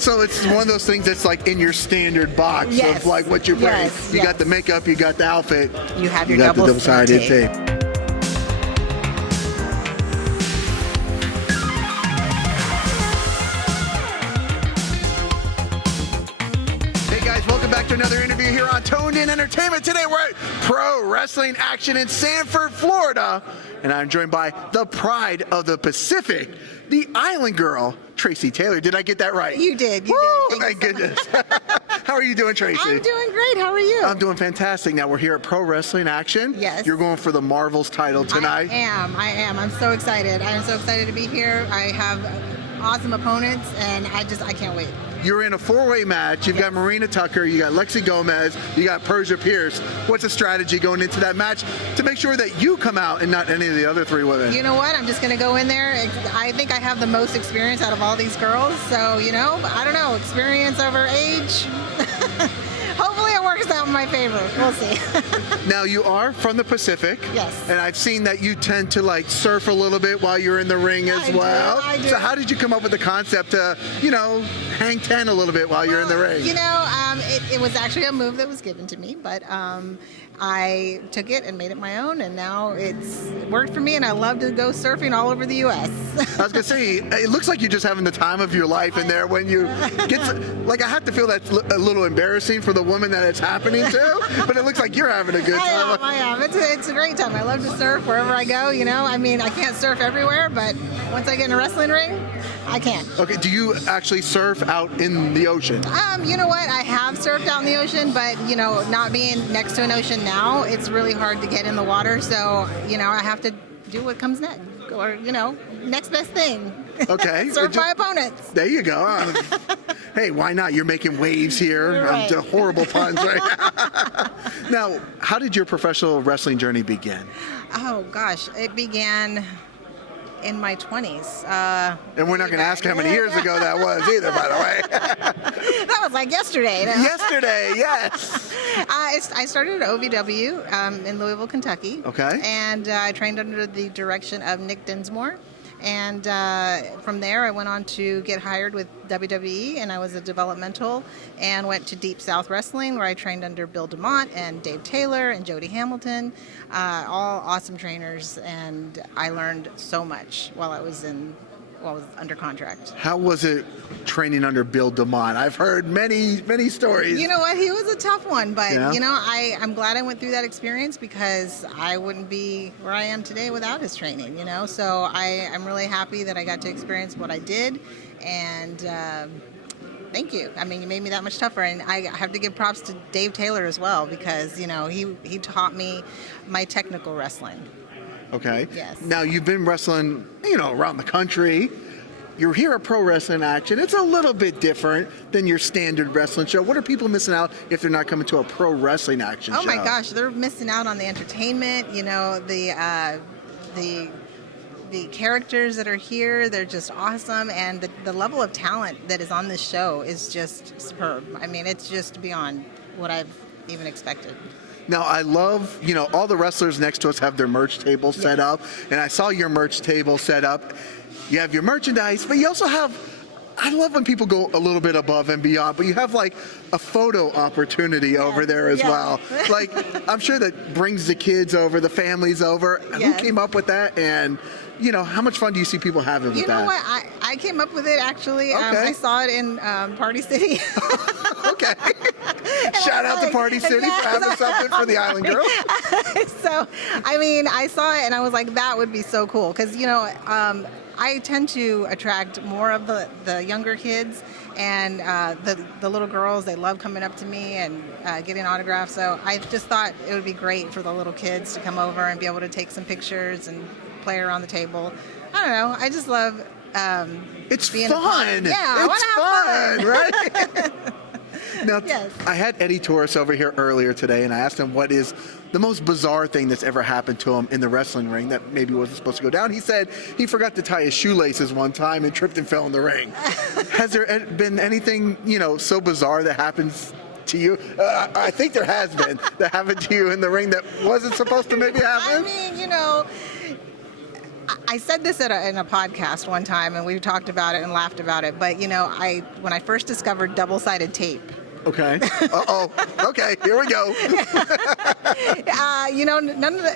So it's one of those things that's like in your standard box Yes. of like what you're wearing. Yes, You yes. got the makeup, you got the outfit, You have you your got the double-sided tape. Hey guys, welcome back to another interview here on Toned In Entertainment. Today we're at Pro Wrestling Action in Sanford, Florida, and I'm joined by the pride of the Pacific, the Island Girl, Tracy Taylor. Did I get that right? You did. Woo! Thank Thank you so goodness. How are you doing, Tracy? I'm doing great. How are you? I'm doing fantastic. Now we're here at Pro Wrestling Action. Yes. You're going for the Marvels title tonight. I am. I'm so excited. I'm so excited to be here. I have awesome opponents, and I can't wait. You're in a four-way match. You've got Marina Tucker, you got Lexi Gomez, you got Persia Pierce. What's the strategy going into that match to make sure that you come out and not any of the other three women? You know what? I'm just going to go in there. I think I have the most experience out of all these girls. So, I don't know, experience over age. Hopefully it works out in my favor. We'll see. Now you are from the Pacific. Yes. And I've seen that you tend to like surf a little bit while you're in the ring as well. I do. So how did you come up with the concept to, hang 10 a little bit while you're in the ring? It was actually a move that was given to me, but I took it and made it my own, and now it worked for me, and I love to go surfing all over the U.S. I was going to say, it looks like you're just having the time of your life in there when you get like, I have to feel that's a little embarrassing for the woman that it's happening to, but it looks like you're having a good time. I am. It's a great time. I love to surf wherever I go, I can't surf everywhere, but once I get in a wrestling ring, I can. Okay, do you actually surf out in the ocean? You know what? I have surfed out in the ocean, but, not being next to an ocean now, it's really hard to get in the water, so, I have to do what comes next, or, next best thing. Okay. Surf my opponents. There you go. Hey, why not? You're making waves here. Right. Horrible puns right now. Now, how did your professional wrestling journey begin? Oh, gosh. It began in my 20s. And we're not going to ask how many years ago that was either, by the way. That was like yesterday. Yesterday, yes. I started at OVW in Louisville, Kentucky. Okay. And I trained under the direction of Nick Dinsmore. And from there, I went on to get hired with WWE, and I was a developmental, and went to Deep South Wrestling, where I trained under Bill Demott and Dave Taylor and Jody Hamilton, all awesome trainers, and I learned so much while I was under contract. How was it training under Bill Demott? I've heard many, many stories. You know what? He was a tough one, but, Yeah. I'm glad I went through that experience, because I wouldn't be where I am today without his training, So I'm really happy that I got to experience what I did, and thank you. I mean, you made me that much tougher, and I have to give props to Dave Taylor as well, because, he taught me my technical wrestling. Okay. Yes. Now, you've been wrestling, around the country. You're here at Pro Wrestling Action. It's a little bit different than your standard wrestling show. What are people missing out if they're not coming to a Pro Wrestling Action show? Oh my gosh, they're missing out on the entertainment, the characters that are here, they're just awesome, and the level of talent that is on this show is just superb. I mean, it's just beyond what I've even expected. Now, I love, all the wrestlers next to us have their merch table set up, and I saw your merch table set up. You have your merchandise, but you also have, I love when people go a little bit above and beyond, but you have like a photo opportunity over there as well. Like, I'm sure that brings the kids over, the families over. Who came up with that? And, how much fun do you see people having with that? You know what? I came up with it, actually. Okay. I saw it in Party City. Okay. Shout out to Party City for having something for the Island Girl. So, I saw it and I was like, that would be so cool. Because, I tend to attract more of the younger kids, and the little girls, they love coming up to me and getting autographs. So I just thought it would be great for the little kids to come over and be able to take some pictures and play around the table. I don't know. I just love It's being fun. Yeah, it's fun, right? Now, Yes. I had Eddie Torres over here earlier today, and I asked him what is the most bizarre thing that's ever happened to him in the wrestling ring that maybe wasn't supposed to go down. He said he forgot to tie his shoelaces one time and tripped and fell in the ring. Has there been anything, so bizarre that happens to you? I think there has been that happened to you in the ring that wasn't supposed to maybe happen. I said this in a podcast one time, and we talked about it and laughed about it. But when I first discovered double-sided tape. Okay. Uh-oh. Okay, here we go.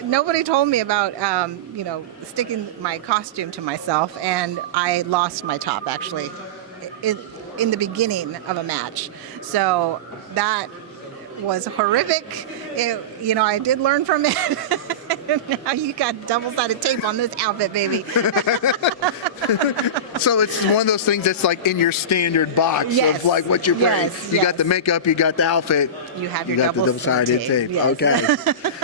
Nobody told me about sticking my costume to myself, and I lost my top actually in the beginning of a match. So that was horrific. I did learn from it. Now you got double-sided tape on this outfit, baby. So it's one of those things that's like in your standard box of like what you're bringing. Yes, you got the makeup, you got the outfit. You have your got the double-sided tape. Yes. Okay.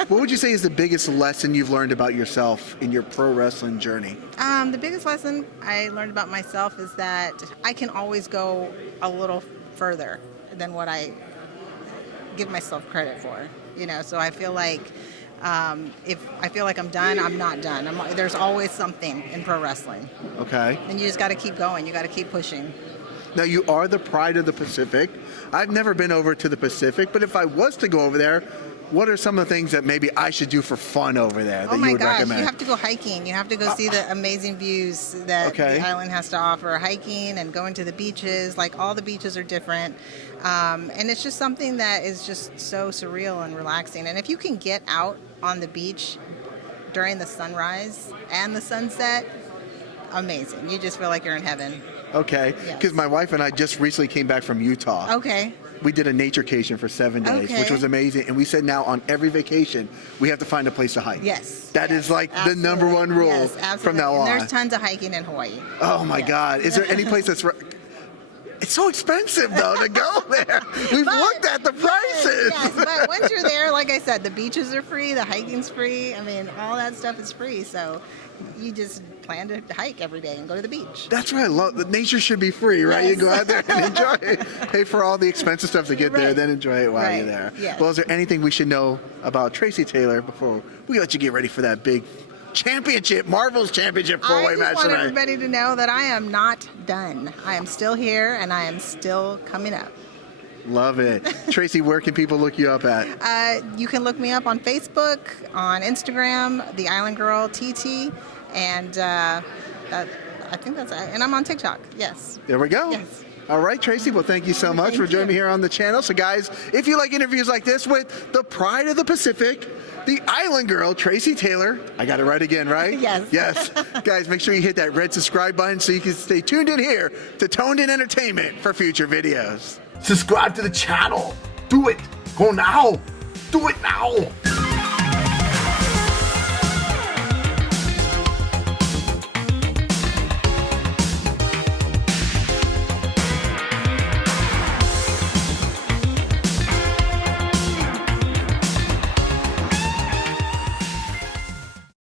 What would you say is the biggest lesson you've learned about yourself in your pro wrestling journey? The biggest lesson I learned about myself is that I can always go a little further than what I give myself credit for. So I feel like if I feel like I'm done, I'm not done. There's always something in pro wrestling. Okay. And you just got to keep going. You got to keep pushing. Now, you are the pride of the Pacific. I've never been over to the Pacific, but if I was to go over there, what are some of the things that maybe I should do for fun over there that you would recommend? You have to go hiking. You have to go see the amazing views that the island has to offer. Hiking and going to the beaches. Like, all the beaches are different. And it's just something that is just so surreal and relaxing. And if you can get out on the beach during the sunrise and the sunset, amazing. You just feel like you're in heaven. Okay. Because my wife and I just recently came back from Utah. Okay. We did a naturecation for 7 days, which was amazing. And we said now on every vacation, we have to find a place to hike. Yes. That is like the number one rule from now on. And there's tons of hiking in Hawaii. Oh, my God. Is there any place that's... It's so expensive, though, to go there. We've looked at the prices. Yes, but once you're there, like I said, the beaches are free, the hiking's free. I mean, all that stuff is free. So you just plan to hike every day and go to the beach. That's what I love. The nature should be free, right? Yes. You go out there and enjoy it. Pay for all the expensive stuff to get there, then enjoy it while you're there. Yes. Well, is there anything we should know about Tracy Taylor before we let you get ready for that big championship, Marvel's championship four-way match tonight? I just want everybody to know that I am not done. I am still here, and I am still coming up. Love it. Tracy, where can people look you up at? You can look me up on Facebook, on Instagram, the Island Girl TT, and I think that's it. And I'm on TikTok. Yes. There we go. Yes. All right, Tracy. Well, thank you so much for joining me here on the channel. So, guys, if you like interviews like this with the pride of the Pacific, the Island Girl, Tracy Taylor. I got it right again, right? Yes. Yes. Guys, make sure you hit that red subscribe button so you can stay tuned in here to Toned In Entertainment for future videos. Subscribe to the channel. Do it. Go now. Do it now.